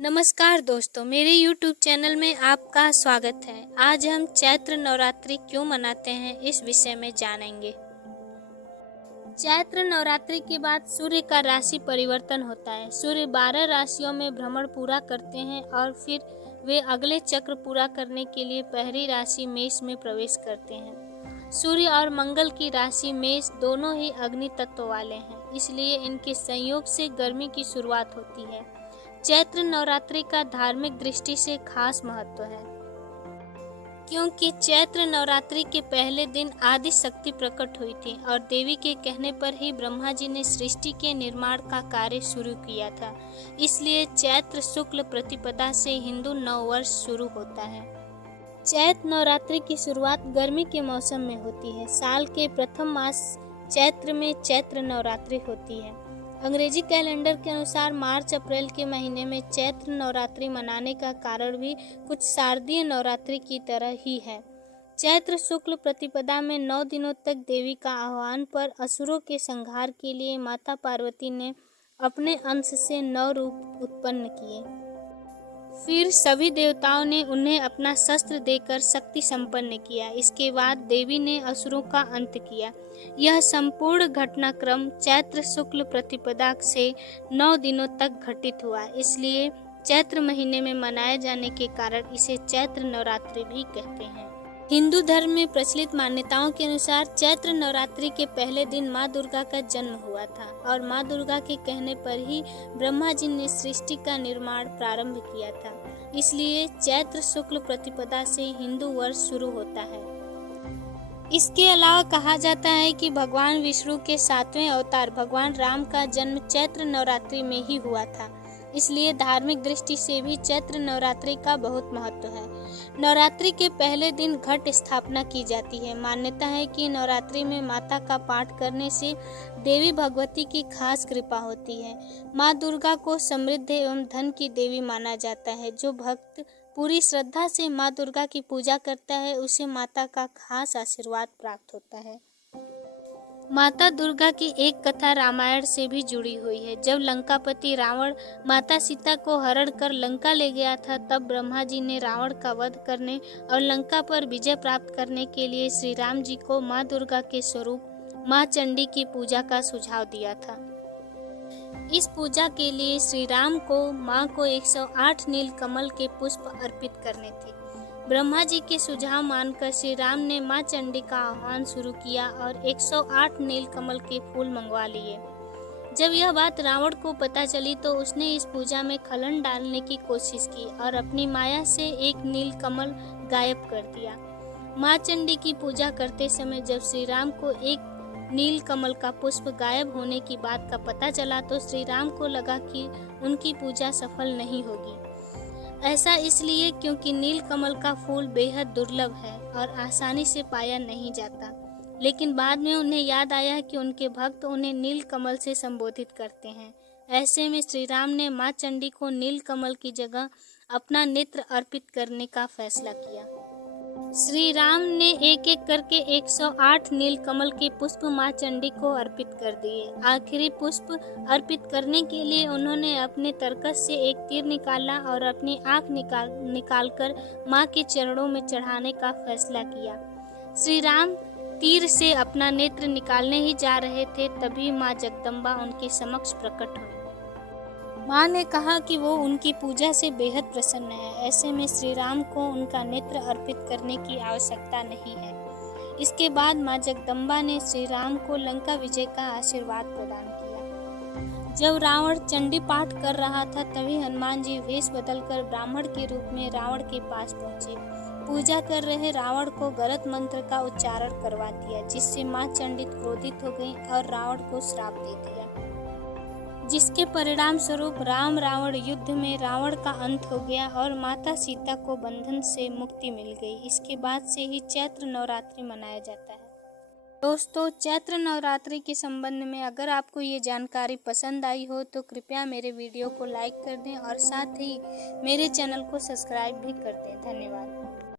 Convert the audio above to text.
नमस्कार दोस्तों, मेरे YouTube चैनल में आपका स्वागत है। आज हम चैत्र नवरात्रि क्यों मनाते हैं इस विषय में जानेंगे। चैत्र नवरात्रि के बाद सूर्य का राशि परिवर्तन होता है। सूर्य 12 राशियों में भ्रमण पूरा करते हैं और फिर वे अगले चक्र पूरा करने के लिए पहली राशि मेष में प्रवेश करते हैं। सूर्य और मंगल की राशि मेष दोनों ही अग्नि तत्व वाले हैं, इसलिए इनके संयोग से गर्मी की शुरुआत होती है। चैत्र नवरात्रि का धार्मिक दृष्टि से खास महत्व है, क्योंकि चैत्र नवरात्रि के पहले दिन आदि शक्ति प्रकट हुई थी और देवी के कहने पर ही ब्रह्मा जी ने सृष्टि के निर्माण का कार्य शुरू किया था। इसलिए चैत्र शुक्ल प्रतिपदा से हिंदू नववर्ष शुरू होता है। चैत्र नवरात्रि की शुरुआत गर्मी के मौसम में होती है। साल के प्रथम मास चैत्र में चैत्र नवरात्रि होती है। अंग्रेजी कैलेंडर के अनुसार मार्च अप्रैल के महीने में चैत्र नवरात्रि मनाने का कारण भी कुछ शारदीय नवरात्रि की तरह ही है। चैत्र शुक्ल प्रतिपदा में 9 दिनों तक देवी का आह्वान पर असुरों के संहार के लिए माता पार्वती ने अपने अंश से 9 रूप उत्पन्न किए। फिर सभी देवताओं ने उन्हें अपना शस्त्र देकर शक्ति संपन्न किया। इसके बाद देवी ने असुरों का अंत किया। यह संपूर्ण घटनाक्रम चैत्र शुक्ल प्रतिपदा से 9 दिनों तक घटित हुआ। इसलिए चैत्र महीने में मनाए जाने के कारण इसे चैत्र नवरात्रि भी कहते हैं। हिंदू धर्म में प्रचलित मान्यताओं के अनुसार चैत्र नवरात्रि के पहले दिन माँ दुर्गा का जन्म हुआ था और माँ दुर्गा के कहने पर ही ब्रह्मा जी ने सृष्टि का निर्माण प्रारंभ किया था। इसलिए चैत्र शुक्ल प्रतिपदा से हिंदू वर्ष शुरू होता है। इसके अलावा कहा जाता है कि भगवान विष्णु के 7वें अवतार भगवान राम का जन्म चैत्र नवरात्रि में ही हुआ था। इसलिए धार्मिक दृष्टि से भी चैत्र नवरात्रि का बहुत महत्व है। नवरात्रि के पहले दिन घट स्थापना की जाती है। मान्यता है कि नवरात्रि में माता का पाठ करने से देवी भगवती की खास कृपा होती है। माँ दुर्गा को समृद्धि एवं धन की देवी माना जाता है। जो भक्त पूरी श्रद्धा से माँ दुर्गा की पूजा करता है उसे माता का खास आशीर्वाद प्राप्त होता है। माता दुर्गा की एक कथा रामायण से भी जुड़ी हुई है। जब लंकापति रावण माता सीता को हरण कर लंका ले गया था, तब ब्रह्मा जी ने रावण का वध करने और लंका पर विजय प्राप्त करने के लिए श्री राम जी को माँ दुर्गा के स्वरूप माँ चंडी की पूजा का सुझाव दिया था। इस पूजा के लिए श्री राम को माँ को 108 नील कमल के पुष्प अर्पित करने थे। ब्रह्मा जी के सुझाव मानकर श्री राम ने माँ चंडी का आह्वान शुरू किया और 108 नील कमल के फूल मंगवा लिए। जब यह बात रावण को पता चली तो उसने इस पूजा में खलन डालने की कोशिश की और अपनी माया से एक नील कमल गायब कर दिया। माँ चंडी की पूजा करते समय जब श्री राम को एक नील कमल का पुष्प गायब होने की बात का पता चला तो श्री राम को लगा कि उनकी पूजा सफल नहीं होगी। ऐसा इसलिए क्योंकि नील कमल का फूल बेहद दुर्लभ है और आसानी से पाया नहीं जाता। लेकिन बाद में उन्हें याद आया कि उनके भक्त उन्हें नील कमल से संबोधित करते हैं। ऐसे में श्री राम ने माँ चंडी को नील कमल की जगह अपना नेत्र अर्पित करने का फैसला किया। श्री राम ने एक एक करके 108 नील कमल के पुष्प माँ चंडी को अर्पित कर दिए। आखिरी पुष्प अर्पित करने के लिए उन्होंने अपने तरकस से एक तीर निकाला और अपनी आंख निकालकर माँ के चरणों में चढ़ाने का फैसला किया। श्री राम तीर से अपना नेत्र निकालने ही जा रहे थे, तभी माँ जगदम्बा उनके समक्ष प्रकट हुई। माँ ने कहा कि वो उनकी पूजा से बेहद प्रसन्न है। ऐसे में श्री राम को उनका नेत्र अर्पित करने की आवश्यकता नहीं है। इसके बाद माँ जगदम्बा ने श्री राम को लंका विजय का आशीर्वाद प्रदान किया। जब रावण चंडी पाठ कर रहा था तभी हनुमान जी वेश बदलकर ब्राह्मण के रूप में रावण के पास पहुंचे। पूजा कर रहे रावण को गलत मंत्र का उच्चारण करवा दिया, जिससे माँ चंडी क्रोधित हो गई और रावण को श्राप दे दिया, जिसके परिणाम स्वरूप राम रावण युद्ध में रावण का अंत हो गया और माता सीता को बंधन से मुक्ति मिल गई। इसके बाद से ही चैत्र नवरात्रि मनाया जाता है। दोस्तों, चैत्र नवरात्रि के संबंध में अगर आपको ये जानकारी पसंद आई हो तो कृपया मेरे वीडियो को लाइक कर दें और साथ ही मेरे चैनल को सब्सक्राइब भी कर दें। धन्यवाद।